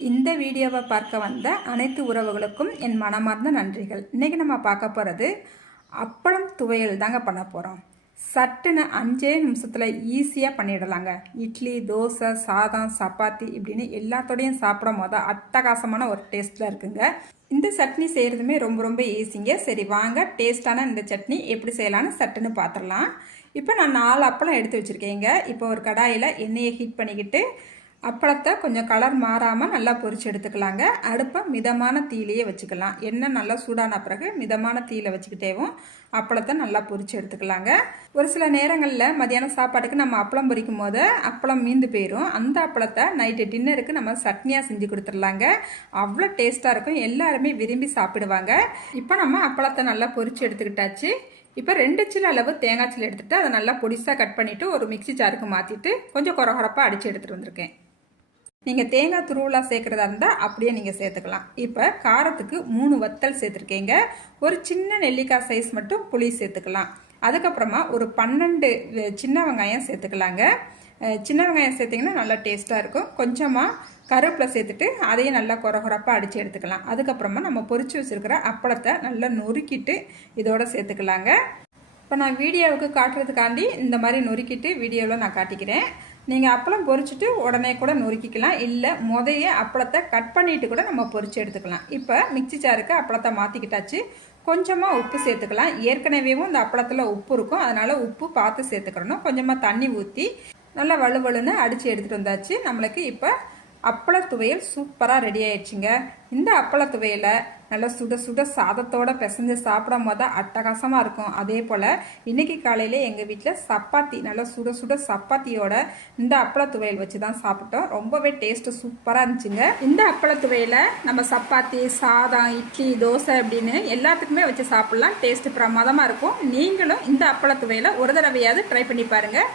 இந்த வீடியோவை பார்க்க வந்த அனைத்து உறவுகளுக்கும் என் மனமார்ந்த நன்றிகள். இன்றைக்கி நம்ம பார்க்க போகிறது அப்பளம் துவையல் தாங்க பண்ண போகிறோம் சட்டுன்னு அஞ்சே நிமிஷத்தில் ஈஸியாக பண்ணிடலாங்க. இட்லி தோசை சாதம் சப்பாத்தி இப்படின்னு எல்லாத்தோடையும் சாப்பிடும் போது அட்டகாசமான ஒரு டேஸ்ட்டில் இருக்குங்க. இந்த சட்னி செய்கிறதுமே ரொம்ப ரொம்ப ஈஸிங்க. சரி வாங்க டேஸ்டான இந்த சட்னி எப்படி செய்யலான்னு சட்டுன்னு பார்த்துடலாம் இப்போ நான் நாலு அப்பளம் எடுத்து வச்சுருக்கேங்க. இப்போ ஒரு கடாயில் எண்ணெயை ஹீட் பண்ணிக்கிட்டு அப்பளத்தை கொஞ்சம் கலர் மாறாமல் நல்லா பொரிச்சு எடுத்துக்கலாங்க. அடுப்பை மிதமான தீயிலேயே வச்சுக்கலாம். எண்ணெய் நல்லா சூடான பிறகு மிதமான தீயில வச்சுக்கிட்டேவும் அப்பளத்தை நல்லா பொரிச்சு எடுத்துக்கலாங்க. ஒரு சில நேரங்களில் மதியானம் சாப்பாட்டுக்கு நம்ம அப்பளம் பொரிக்கும் போது அப்பளம் மீந்து போயிடும் அந்த அப்பளத்தை நைட்டு டின்னருக்கு நம்ம சட்னியாக செஞ்சு கொடுத்துடலாங்க. அவ்வளோ டேஸ்ட்டாக இருக்கும். எல்லாருமே விரும்பி சாப்பிடுவாங்க. இப்போ நம்ம அப்பளத்தை நல்லா பொரிச்சு எடுத்துக்கிட்டாச்சு. இப்போ ரெண்டு சில அளவு தேங்காய் சில்லு எடுத்துகிட்டு அதை நல்லா பொடிசாக கட் பண்ணிவிட்டு ஒரு மிக்சி ஜாருக்கு மாற்றிட்டு கொஞ்சம் குறகுறப்பாக அடித்து எடுத்துகிட்டு வந்திருக்கேன். நீங்கள் தேங்காய் துருவலாக சேர்க்குறதா இருந்தால் அப்படியே நீங்கள் சேர்த்துக்கலாம். இப்போ காரத்துக்கு மூணு வத்தல் சேர்த்துருக்கீங்க. ஒரு சின்ன நெல்லிக்காய் சைஸ் மட்டும் புளி சேர்த்துக்கலாம். அதுக்கப்புறமா ஒரு பன்னெண்டு சின்ன வெங்காயம் சேர்த்துக்கலாங்க. சின்ன வெங்காயம் சேர்த்திங்கன்னா நல்லா டேஸ்ட்டாக இருக்கும். கொஞ்சமாக கருவேப்பிலை சேர்த்துட்டு அதையும் நல்லா குறகுறப்பாக அடித்து எடுத்துக்கலாம். அதுக்கப்புறமா நம்ம பொறிச்சு வச்சுருக்கிற அப்பளத்தை நல்லா நொறுக்கிட்டு இதோட சேர்த்துக்கலாங்க. இப்போ நான் வீடியோவுக்கு காட்டுறதுக்காண்டி இந்த மாதிரி நொறுக்கிட்டு வீடியோவில் நான் காட்டிக்கிறேன். நீங்கள் அப்பளம் பொறிச்சிட்டு உடனே கூட நொறுக்கிக்கலாம். இல்லை முதைய அப்பளத்தை கட் பண்ணிட்டு கூட நம்ம பொறிச்சு எடுத்துக்கலாம். இப்போ மிக்சி சாருக்கு அப்பளத்தை மாற்றிக்கிட்டாச்சு கொஞ்சமாக உப்பு சேர்த்துக்கலாம். ஏற்கனவேவும் இந்த அப்பளத்தில் உப்பு இருக்கும். அதனால் உப்பு பார்த்து சேர்த்துக்கிறணும் கொஞ்சமாக தண்ணி ஊற்றி நல்லா வலுவலுன்னு அடித்து எடுத்துகிட்டு வந்தாச்சு. நம்மளுக்கு இப்போ அப்பள துவையல் சூப்பராக ரெடி ஆயிடுச்சுங்க. இந்த அப்பள துவையலை நல்லா சுட சுட சாதத்தோட பிசைஞ்சு சாப்பிடும் போது அட்டகாசமாக இருக்கும். அதே போல் இன்னைக்கு காலையில் எங்கள் வீட்டில் சப்பாத்தி நல்லா சுட சுட சப்பாத்தியோட இந்த அப்பள துவையல் வச்சு தான் சாப்பிட்டோம். ரொம்பவே டேஸ்ட்டு சூப்பராக இருந்துச்சுங்க. இந்த அப்பள துவையலை நம்ம சப்பாத்தி சாதம் இட்லி தோசை அப்படின்னு எல்லாத்துக்குமே வச்சு சாப்பிட்லாம். டேஸ்ட்டு பிரமாதமாக இருக்கும். நீங்களும் இந்த அப்பள துவையலை ஒரு தடவையாவது ட்ரை பண்ணி பாருங்கள்